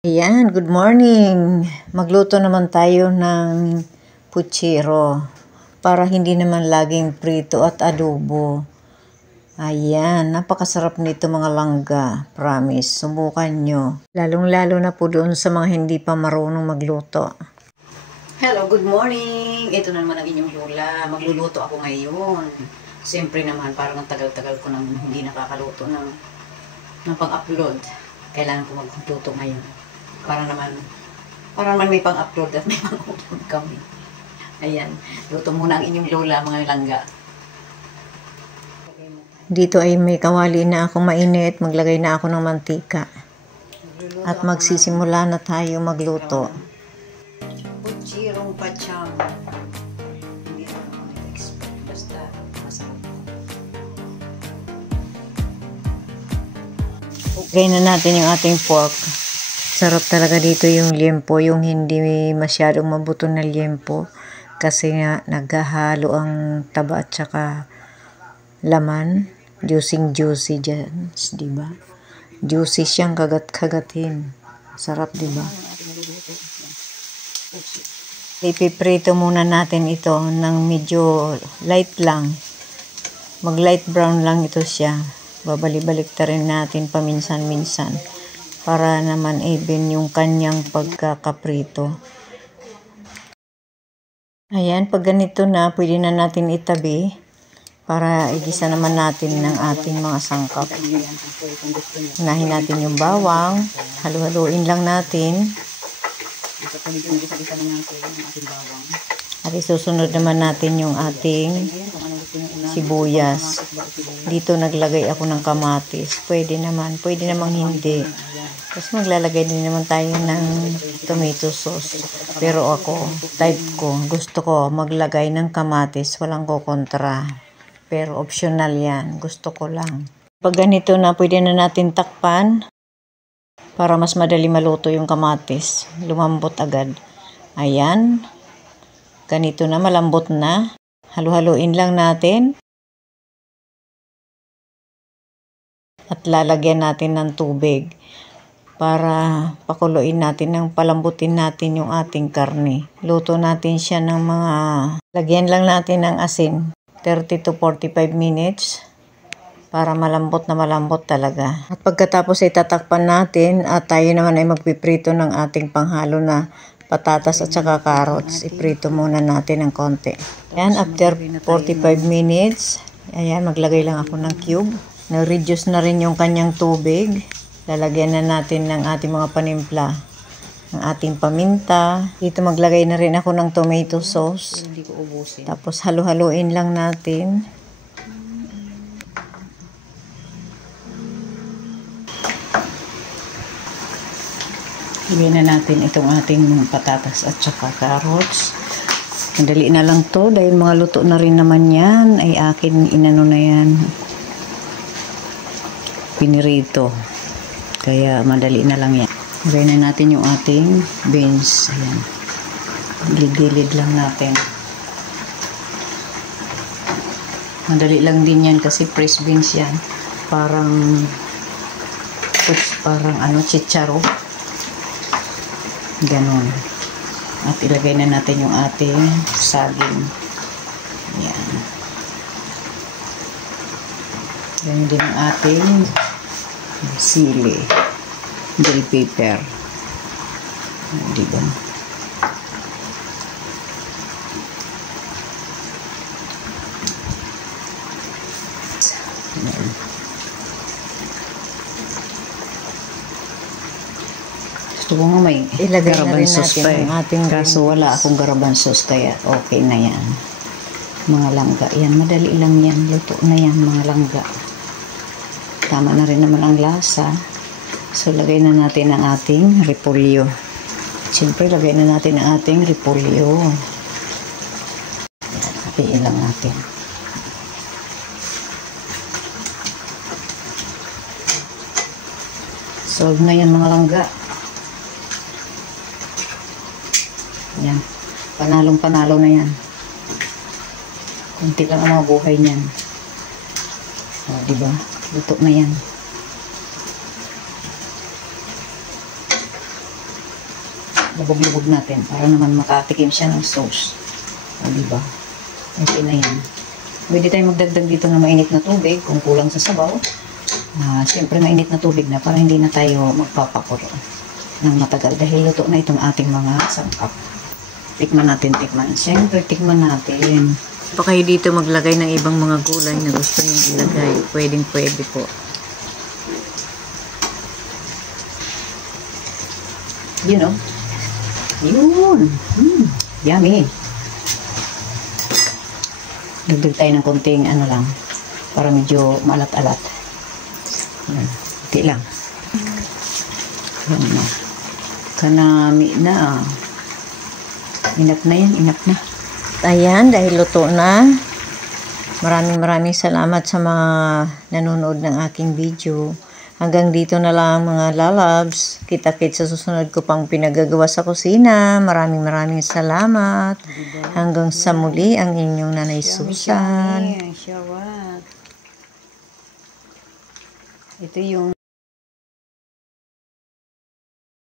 Ayan, good morning. Magluto naman tayo ng puchero para hindi naman laging prito at adobo. Ayan, napakasarap nito mga langga. Promise, subukan nyo. Lalong-lalo na po doon sa mga hindi pa marunong magluto. Hello, good morning. Ito na naman ang inyong lola. Magluluto ako ngayon. Siyempre naman, parang ang tagal-tagal ko nang hindi nakakaluto ng pang-upload. Kailangan ko magluto ngayon. Para naman may pang-upload at may pang-upload kami. Ayan, luto muna ang inyong lola mga langga. Dito ay may kawali na ako mainit, maglagay na ako ng mantika. At magsisimula na tayo magluto. Puchirong pacham. Hindi na ako nag-expect, basta masarap. Okay na natin yung ating pork. Sarap talaga dito yung liempo, yung hindi masyadong mabuto na liempo. Kasi nga naghahalo ang taba at saka laman. Juicy dyan, diba? Juicy siyang kagat-kagatin. Sarap, diba? Ipiprito muna natin ito ng medyo light lang. Mag light brown lang ito siya. Babalik-balik ta rin natin paminsan-minsan. Para naman even yung kanyang pagkakaprito. Ayan, pag ganito na, pwede na natin itabi para igisa naman natin ng ating mga sangkap. Unahin natin yung bawang, halu-haluin lang natin. At isusunod naman natin yung ating sibuyas. Dito naglagay ako ng kamatis. Pwede namang hindi. Tapos maglalagay din naman tayo ng tomato sauce. Pero ako, type ko, gusto ko maglagay ng kamatis. Walang kukontra. Pero optional yan. Gusto ko lang. Pag ganito na, pwede na natin takpan para mas madali maluto yung kamatis. Lumambot agad. Ayan. Ganito na, malambot na. Halu-haluin lang natin. At lalagyan natin ng tubig para pakuluin natin ng palambutin natin yung ating karne. Luto natin siya ng mga, lagyan lang natin ng asin, 30 to 45 minutes para malambot na malambot talaga. At pagkatapos ay tatakpan natin at tayo naman ay magpiprito ng ating panghalo na patatas at saka carrots. Iprito muna natin ng konti. Ayan, after 45 minutes, ayan, maglagay lang ako ng cube. Na-reduce na rin yung kanyang tubig. Lalagyan na natin ng ating mga panimpla, ng ating paminta. Dito maglagay na rin ako ng tomato sauce. Tapos halu-haluin lang natin. Ilagay na natin itong ating patatas at saka carrots. Madali na lang to dahil mga luto na rin naman yan. Ay akin inano na yan. Pinirito. Kaya madali na lang yan. Lagay na natin yung ating beans. Ayan. Gilid-gilid lang natin. Madali lang din yan kasi fresh beans yan. Parang chicharo. Ganon. At ilagay na natin yung ating saging. Ayan. Ganyan din ang ating sili, bell pepper, diba? Gusto ko nga may garaban sauce pa eh. Kaso wala akong garaban sauce kaya okay na yan. Mga langga, yan madali lang yan, luto na yan mga langga. Tama na rin naman ang lasa. So, lagay na natin ang ating repolyo. Siyempre, lagay na natin ang ating repolyo. Hapiin lang natin. Solve na yan mga langga. Yan. Panalong-panalo na yan. Kunti lang ang mga buhay niyan. O, diba? Luto na yan. lubog-lubog natin para naman makatikim siya ng sauce. O, diba? Okay na yan. Pwede tayo magdagdag dito ng mainit na tubig kung kulang sa sabaw. Siyempre mainit na tubig na para hindi na tayo magpapakulo ng matagal dahil luto na itong ating mga sangkap. Tikman natin. Siyempre, tikman natin. Pa kayo dito maglagay ng ibang mga gulay na gusto nyo ilagay. Pwede po. Yun o. Yun. Yummy. Dagdag tayo ng konting ano lang para medyo maalat-alat. Hindi lang. Ano. Kanami na. Inap na yan. Ayan, dahil luto na. Maraming salamat sa mga nanonood ng aking video. Hanggang dito na lang mga lalabs. Kita-kits sa susunod ko pang pinagagawa sa kusina. Maraming salamat. Hanggang sa muli ang inyong Nanay Susan. Ito yung